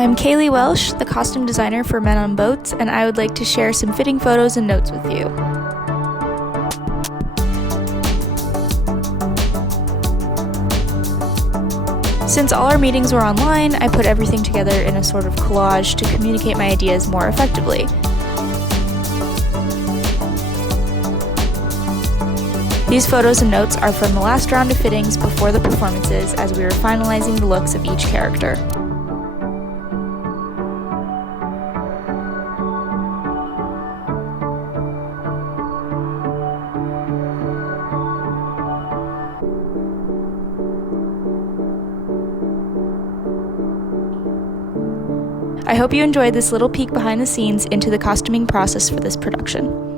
I'm Ceilidh Welsh, the costume designer for Men on Boats, and I would like to share some fitting photos and notes with you. Since all our meetings were online, I put everything together in a sort of collage to communicate my ideas more effectively. These photos and notes are from the last round of fittings before the performances as we were finalizing the looks of each character. I hope you enjoyed this little peek behind the scenes into the costuming process for this production.